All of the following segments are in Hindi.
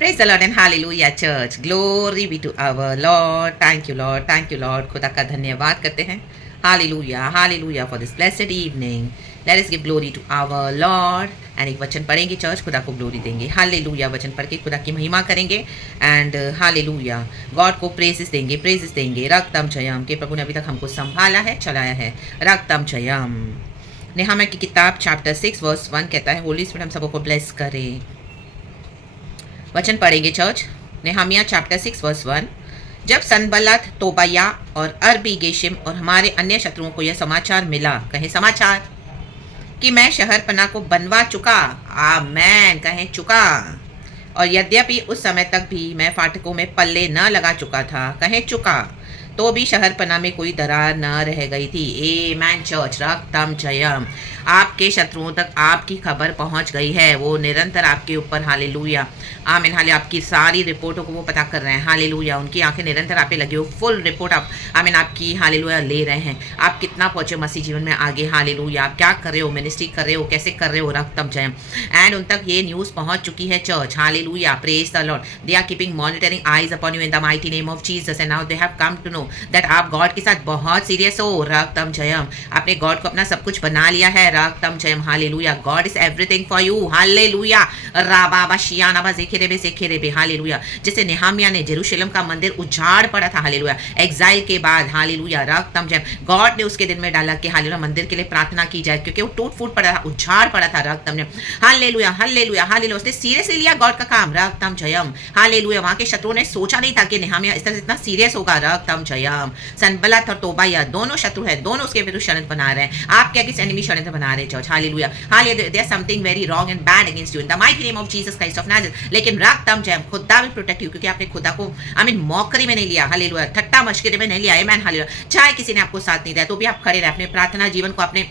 Praise the Lord and hallelujah church. Glory be to our Lord. Thank you Lord. Thank you Lord. खुदा का धन्यवाद करते हैं. Hallelujah. Hallelujah for this blessed evening. Let us give glory to our Lord. And एक वचन पढ़ेंगे चर्च, खुदा को ग्लोरी देंगे. हालेलुया वचन पढ़ के खुदा की महिमा करेंगे. एंड हालेलुया गॉड को प्रेजेस देंगे. रक्तम जयम के प्रभु ने अभी तक हमको संभाला है, चलाया है. रक्तम जयम. नेहमिया की किताब चैप्टर 6 वर्स 1 कहता है, होली स्पिरिट हम सबको ब्लेस करे. वचन पढ़ेंगे चर्च. Nehemiah chapter 6 verse 1. जब सनबलत, तोबिया और अरबी गेशिम और हमारे अन्य शत्रुओं को यह समाचार मिला, कहें समाचार, कि मैं शहर पना को बनवा चुका, आमेन कहें चुका, और यद्यपि उस समय तक भी मैं फाटकों में पल्ले न लगा चुका था, कहें चुका, तो भी शहर पना में कोई दरार न रह गई थी. आमेन चर्च. रक्तम जयम. आपके शत्रुओं तक आपकी खबर पहुंच गई है. वो निरंतर आपके ऊपर हालेलुया आमीन हाले आपकी सारी रिपोर्टों को वो पता कर रहे हैं. हालेलुया उनकी आंखें निरंतर आप पे लगी हो. फुल रिपोर्ट आप आमीन आपकी हालेलुया ले रहे हैं. आप कितना पहुंचे मसीह जीवन में आगे. हालेलुया आप क्या कर रहे हो, मिनिस्ट्री कर रहे हो, कैसे कर रहे हो. रक्तम जयम. एंड उन तक ये न्यूज़ पहुंच चुकी है church. Hallelujah praise the Lord. They are keeping monitoring eyes upon you in the mighty name of Jesus. And now they have come to know that आप गॉड के साथ बहुत सीरियस हो. रक्तम जयम. आपने गॉड को अपना सब कुछ बना लिया है. रक्तम जयम. Hallelujah God is everything for you. Hallelujah राबा शियाना जेखेरेबे. हालेलुया जैसे नेहमिया ने जेरूशलेम का मंदिर उजाड़ पड़ा था. हालेलुया एग्जाइल के बाद. हालेलुया रक्तम जयम. गॉड ने उसके दिन में डाला कि हालेलुया मंदिर के लिए प्रार्थना की जाए, क्योंकि वो टूट फूट पड़ा था, उजाड़ पड़ा था. रक्तम जयम. Hallelujah hallelujah hallelujah. उसने सीरियसली लिया गॉड का काम. रक्तम जयम. हालेलुया वहां के शत्रुओं ने सोचा नहीं था कि नेहमिया इस तरह से इतना सीरियस होगा. रक्तम जयम. सनबलत और तोबिया दोनों शत्रु हैं, दोनों उसके विरुद्ध षड्यंत्र बना रहे हैं. आप क्या किस एनिमी षड्यंत्र बना रहे हैं church. Hallelujah hallelujah. There something very wrong and bad against you in the mighty name of Jesus Christ of Nazareth. लेकिन रक्तम जयम खुदा विल प्रोटेक्ट यू, क्योंकि आपने खुदा को मौकरी में नहीं लिया. हालेलुया ठट्टा मश्करे में नहीं लिया. Amen hallelujah. चाहे किसी ने आपको साथ नहीं दिया तो भी आप खड़े रहे. अपने प्रार्थना जीवन को आपने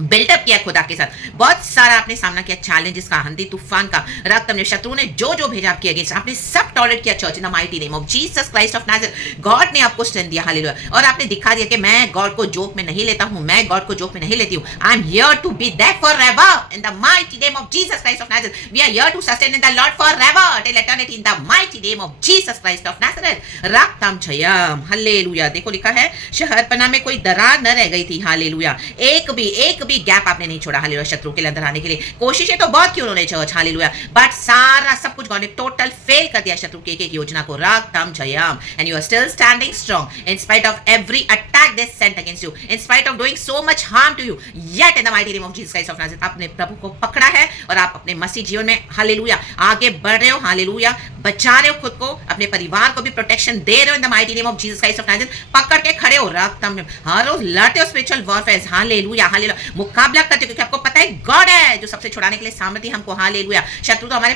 बिल्डअप किया खुदा के साथ. बहुत सारा आपने सामना किया चैलेंजेस का, आंधी तूफान का. रक्त ने शत्रु ने जो जो भेजा आपके अगेंस्ट आपने सब टॉलरेट किया church in the mighty name of Jesus Christ of Nazareth. God ने आपको स्ट्रेंथ दिया. हालेलुया. और आपने दिखा दिया कि मैं गॉड को जोक में नहीं लेता हूं, मैं गॉड को जोक में नहीं लेती हूं. I am here to be there forever in the mighty name of Jesus Christ of Nazareth. We are here to sustain in the Lord forever till eternity in the mighty name of Jesus Christ of Nazareth. रक्तम जयम. हालेलुया. देखो लिखा है शहर पना में कोई दरार न रह गई थी. हालेलुया एक भी गैप आपने नहीं छोड़ा. हालेलुया शत्रु के अंदर आने के लिए कोशिशें तो बहुत की उन्होंने चर्च. हालेलुया बट सारा सब कुछ गॉड ने टोटल फेल कर दिया शत्रु के एक योजना को. रक्तम जयम. And you are still standing strong in spite of every attack they sent against you, in spite of doing so much harm to you. Yet in the mighty name of Jesus Christ of Nazareth आपने प्रभु को पकड़ा है और आप अपने मसीह जीवन में हालेलुया आगे बढ़ रहे हो. हालेलुया बचा रहे हो खुद को, अपने परिवार को भी प्रोटेक्शन दे रहे हो इन the mighty name of Jesus Christ of Nazareth. पकड़ के खड़े हो. रक्तम हर रोज लड़ते हो स्पिरिचुअल वॉरफेयर. हालेलुया हालेलुया मुकाबला करते हो, क्योंकि आपको पता है गॉड है जो सबसे छुड़ाने के लिए सामर्थ्य हमको. हालेलुया शत्रु तो हमारे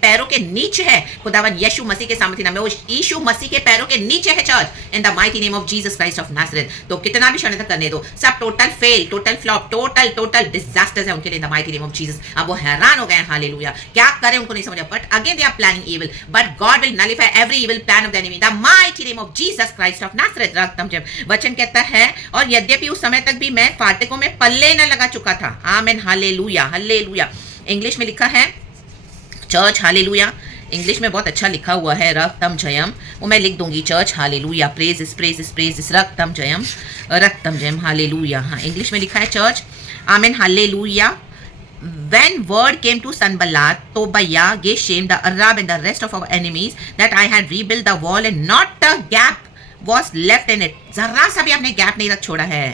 पैरों के नीचे है. खुदावन यीशु मसीह के सामर्थ्य नाम में वो यीशु मसीह के पैरों के नीचे है church in the mighty name of Jesus Christ of Nazareth. तो कितना भी षड्यंत्र करने दो, सब total fail, total flop, total disasters है उनके लिए इन the mighty name of Jesus. अब वो हैरान हो गए. हालेलुया क्या करें उनको नहीं समझा. But again they are planning evil, but God will nullify every evil plan of the enemy in the mighty name of Jesus Christ of Nazareth. रक्तम जब वचन कहता है और यद्यपि उस समय तक भी मैं फाटकों में पल्ले न लगा चुका था. आमीन हालेलुया हालेलुया. इंग्लिश में लिखा है चर्च. हालेलुया इंग्लिश में बहुत अच्छा लिखा हुआ है. रक्तम जयम वो मैं लिख दूंगी चर्च. हालेलुया प्रेज रक्तम जयम. हालेलुया. हाँ इंग्लिश में लिखा है church. Amen hallelujah. When word came to Sanballat, Tobiah, Geshem, the Arab and the rest of our enemies that I had rebuilt the wall and not a gap was left in it. जरा सा भी आपने गैप नहीं रख छोड़ा है.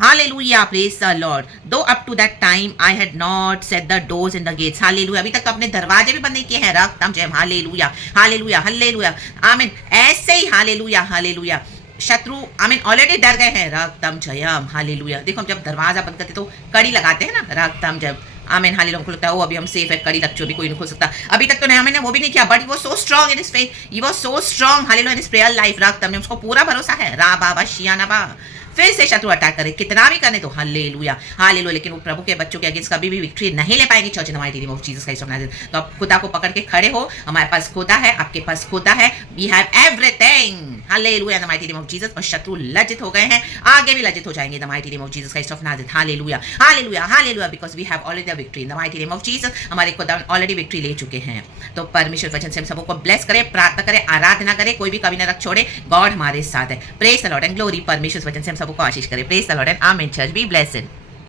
Hallelujah, praise the Lord. Though up to that time I had not set the doors in the gates. Hallelujah. अभी तक अपने दरवाजे भी बंद नहीं किए हैं. रक्तम जयम. Hallelujah hallelujah hallelujah. आमीन ऐसे ही हालेलुया हालेलुया शत्रु आमीन ऑलरेडी डर गए हैं. रक्तम जयम. हालेलुया. देखो हम जब दरवाजा बंद करते तो कड़ी लगाते हैं ना. रक्तम जयम. आमीन हालेलुया. हमको लगता है वो अभी हम सेफ है, कड़ी लग चुकी, कोई नहीं खोल सकता. अभी तक तो नहीं हमने वो भी नहीं किया, बट वो so strong in his faith, he was so strong hallelujah in his prayer life. रक्तम जयम. उसको पूरा भरोसा है. रा बाबा शियाना बा फिर से शत्रु अटैक करे, कितना भी करने तो. Hallelujah hallelujah. लेकिन वो प्रभु के बच्चों के अगेंस्ट कभी भी विक्ट्री नहीं ले पाएंगे church in the mighty name of Jesus Christ of Nazareth. तो आप खुदा को पकड़ के खड़े हो. हमारे पास खुदा है, आपके पास खुदा है. We have everything. Hallelujah in the mighty name of Jesus. और शत्रु लज्जित हो गए हैं, आगे भी लज्जित हो जाएंगे in the mighty name of Jesus Christ of Nazareth. Hallelujah hallelujah hallelujah, because we have already the victory in the mighty name of Jesus. हमारे खुदावन ऑलरेडी विक्ट्री ले चुके हैं। तो परमेश्वर वचन से हम सबको ब्लेस करें, प्रार्थना करें, आराधना करें, कोई भी कभी न रख छोड़े। गॉड हमारे साथ है। Praise the Lord and glory. परमेश्वर वचन से हम सबको आशीष करें। प्रेज द लॉर्ड एंड आमीन। Church be blessed.